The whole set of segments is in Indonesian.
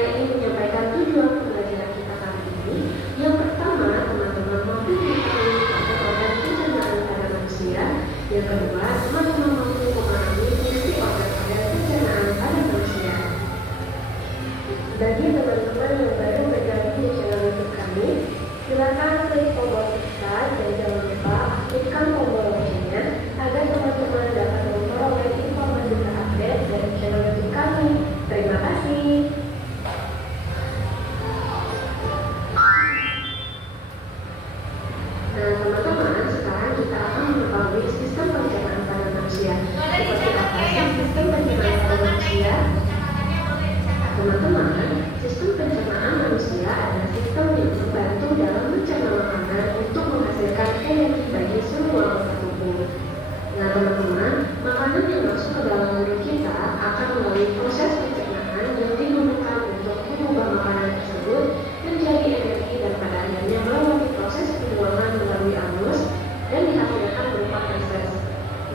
saya ingin menyampaikan tujuan pembelajaran kita kali ini. Yang pertama, teman-teman mampu mengetahui pada organ pencernaan pada manusia. Yang kedua, teman-teman mampu memahami fungsi organ-organ pencernaan pada manusia. Bagi teman-teman yang baru bergabung di channel YouTube kami, silakan klik tombol subscribe dan jangan lupa aktifkan tombol loncengnya agar teman-teman dapat memperoleh informasi terupdate dari channel YouTube kami. Terima kasih. Nah, teman-teman, sekarang kita akan mengetahui sistem pencernaan pada manusia. Seperti apa sih sistem pencernaan pada manusia? Teman-teman, sistem pencernaan manusia adalah sistem yang membantu dalam mencerna makanan untuk menghasilkan energi bagi semua anggota tubuh. Nah, teman-teman, makanan yang masuk ke dalam mulut kita akan melalui proses pencernaan yang digunakan untuk mengubah makanan tersebut menjadi energi dan pada akhirnya melewati proses pembuangan melalui anus dan dihasilkan berupa feses.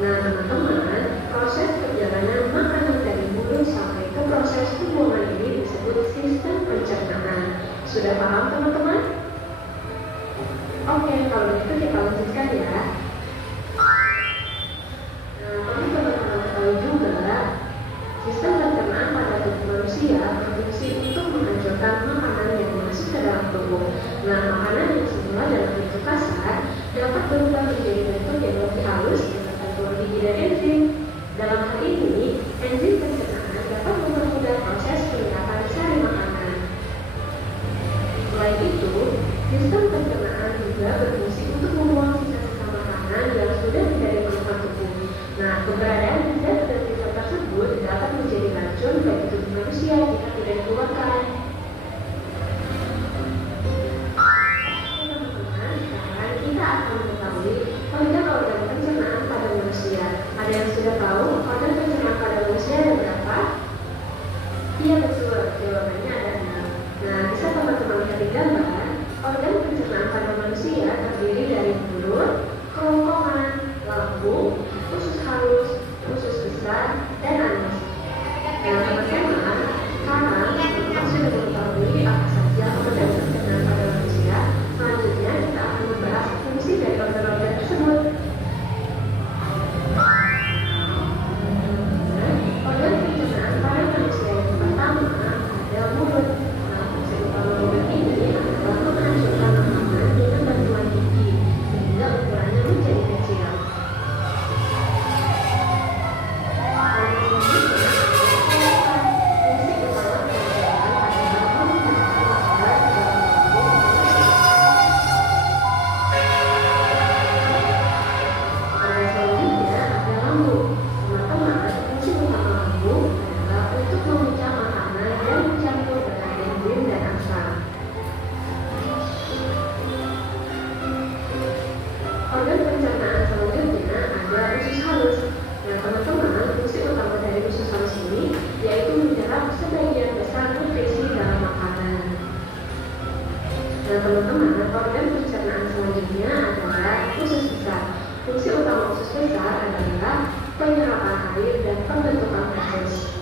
Nah, teman-teman, proses perjalanan makanan dari mulut sampai ke proses pembuangan ini disebut sistem pencernaan. Sudah paham, teman-teman? Oke, kalau begitu kita lanjutkan ya. Sistem pencernaan pada tubuh manusia berfungsi untuk menghancurkan makanan yang masuk ke dalam tubuh. Nah, makanan yang semula dalam bentuk kasar dapat berubah menjadi bentuk yang lebih halus dengan bantuan gigi dan enzim. Dalam hal ini, enzim pencernaan dapat mempermudah proses penyerapan sari makanan. Selain itu, sistem pencernaan juga berfungsi untuk membuang sisa-sisa makanan yang sudah tidak diperlukan tubuh. Nah, keberadaan zat dan sisa tersebut dapat menjadi racun bagi tubuh manusia jika tidak dikeluarkan. Teman-teman, sekarang kita akan mengetahui organ-organ pencernaan pada manusia. Ada yang sudah tahu organ pencernaan pada manusia ada berapa? Iya, betul, jawabannya ada 6. Nah, bisa teman-teman lihat di gambar, organ pencernaan pada manusia terdiri dari mulut, kerongkongan, lambung, usus halus, usus besar, dan anus. Nah, teman-teman, sekarang kita sudah mengetahui apa saja organ pencernaan pada manusia. Selanjutnya kita akan membahas fungsi dari organ-organ tersebut. Organ pencernaan pada manusia yang pertama ada mulut. Nah, fungsi utama mulut ini adalah menghancurkan makanan dengan bantuan gigi sehingga ukurannya menjadi kecil. Organ pencernaan selanjutnya ada usus halus. Nah, teman-teman, fungsi utama dari usus halus ini yaitu menyerap sebagian besar nutrisi dalam makanan. Nah, teman-teman, organ pencernaan selanjutnya adalah usus besar. Fungsi utama usus besar adalah penyerapan air dan pembentukan feses.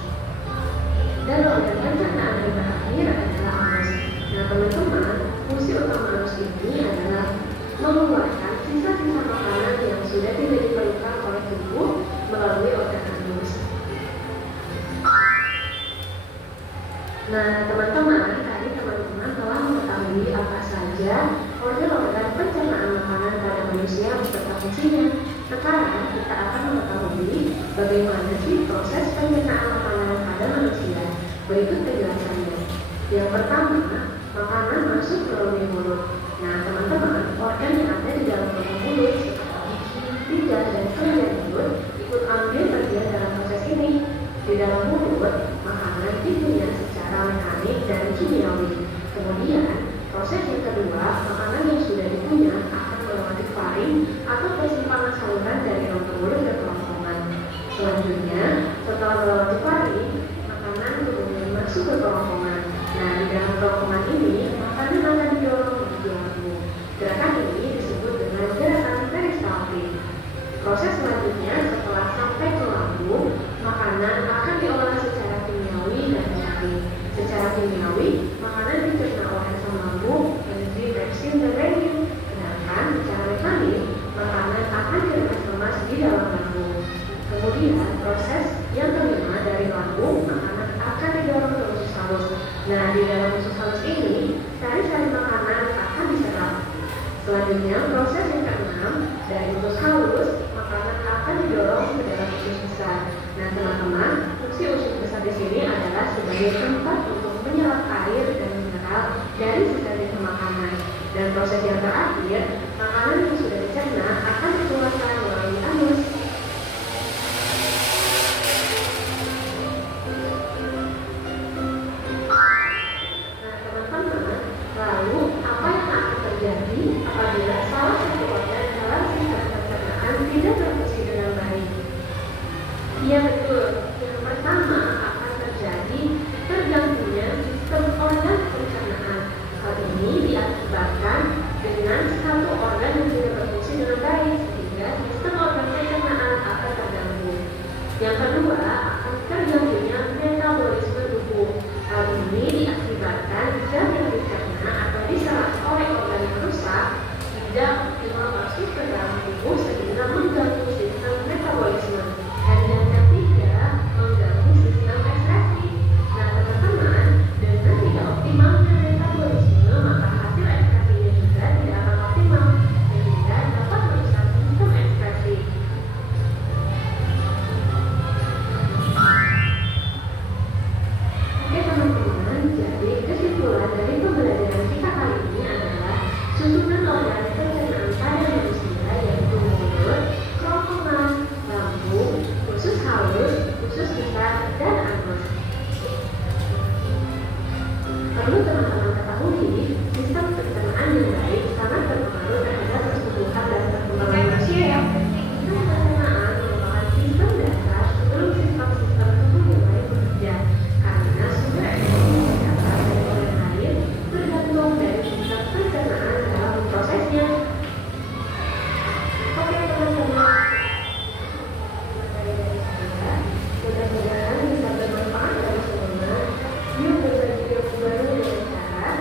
Dan organ pencernaan yang terakhir adalah anus. Nah, teman-teman, fungsi utama anus ini adalah mengeluarkan sisa-sisa makanan yang sudah tidak diperlukan oleh tubuh melalui organ anus. Nah, teman-teman, tadi teman-teman telah mengetahui apa saja organ-organ pencernaan makanan pada manusia beserta fungsinya. Sekarang kita akan mengetahui bagaimana sih proses pencernaan makanan pada manusia. Berikut penjelasannya. Yang pertama, makanan masuk melalui mulut. Nah, teman-teman, organ yang ada di dalam mulut seperti gigi, lidah, dan kelenjar mulut ikut ambil bagian dalam proses ini. Di dalam mulut, makanan dikunyah secara mekanik dan kimiawi. Kemudian, proses yang kedua, makanan yang sudah dikunyah akan melewati faring atau persimpangan saluran dari rongga mulut ke kerongkongan. Selanjutnya, setelah melewati faring, makanan kemudian masuk ke kerongkongan. Nah, di dalam kerongkongan ini, makanan akan didorong menuju lambung. Gerakan ini disebut dengan gerakan peristaltik. Proses selanjutnya, setelah sampai ke lambung, makanan akan diolah secara kimiawi dan mekanik. Secara kimiawi, diketahui, makanan dicerna oleh asam lambung, enzim, pepsin, dan renin. Sedangkan secara mekanis, makanan akan diremas di dalam lambung. Kemudian, proses yang kelima dari lambung, makanan akan didorong ke usus halus. Nah, di dalam usus halus ini, sari-sari makanan akan diserap. Selanjutnya, proses yang keenam, dari usus halus, makanan akan didorong ke dalam usus besar. Nah, teman-teman, fungsi usus besar di sini adalah sebagai tempat untuk menyerap air dan mineral dari sisa-sisa makanan. Dan proses yang terakhir, makanan yang sudah dicerna akan dikeluarkan melalui anus. Nah, teman-teman, lalu apa yang akan terjadi apabila salah satu organ dalam sistem pencernaan tidak berfungsi dengan baik? Iya betul, yang pertama akan terjadi terganggunya sistem organ pencernaan. Hal ini diakibatkan dengan satu organ yang tidak berfungsi dengan baik, sehingga sistem organ pencernaan akan terganggu. Yang kedua akan terganggunya metabolisme tubuh. Hal ini diakibatkan zat yang dicerna atau diserap oleh organ yang rusak tidak optimal masuk ke dalam tubuh sehingga mengganggu sistem metabolisme. Dan yang ketiga, mengganggu sistem ekskresi. Nah, teman-teman, dengan tidak optimalnya metabolisme, maka hasil ekskresinya juga tidak akan optimal, sehingga dapat merusak sistem ekskresi. Oke teman-teman, jadi kesimpulan dari pembelajaran kita kali ini adalah susunan organ pencernaan pada manusia yaitu mulut, kerongkongan, lambung, usus halus, usus besar, dan anus. Perlu teman-teman ketahui, sistem pencernaan yang baik sangat berpengaruh terhadap pertumbuhan dan perkembangan manusia. Sistem pencernaan merupakan sistem dasar sebelum sistem-sistem tubuh yang lain bekerja, karena sumber energi yang dapat dari organ lain tergantung dari sistem pencernaan dalam prosesnya. Oke teman-teman, mudah-mudahan bisa bermanfaat bagi semua. Yuk berbagi ilmu baru dengan cara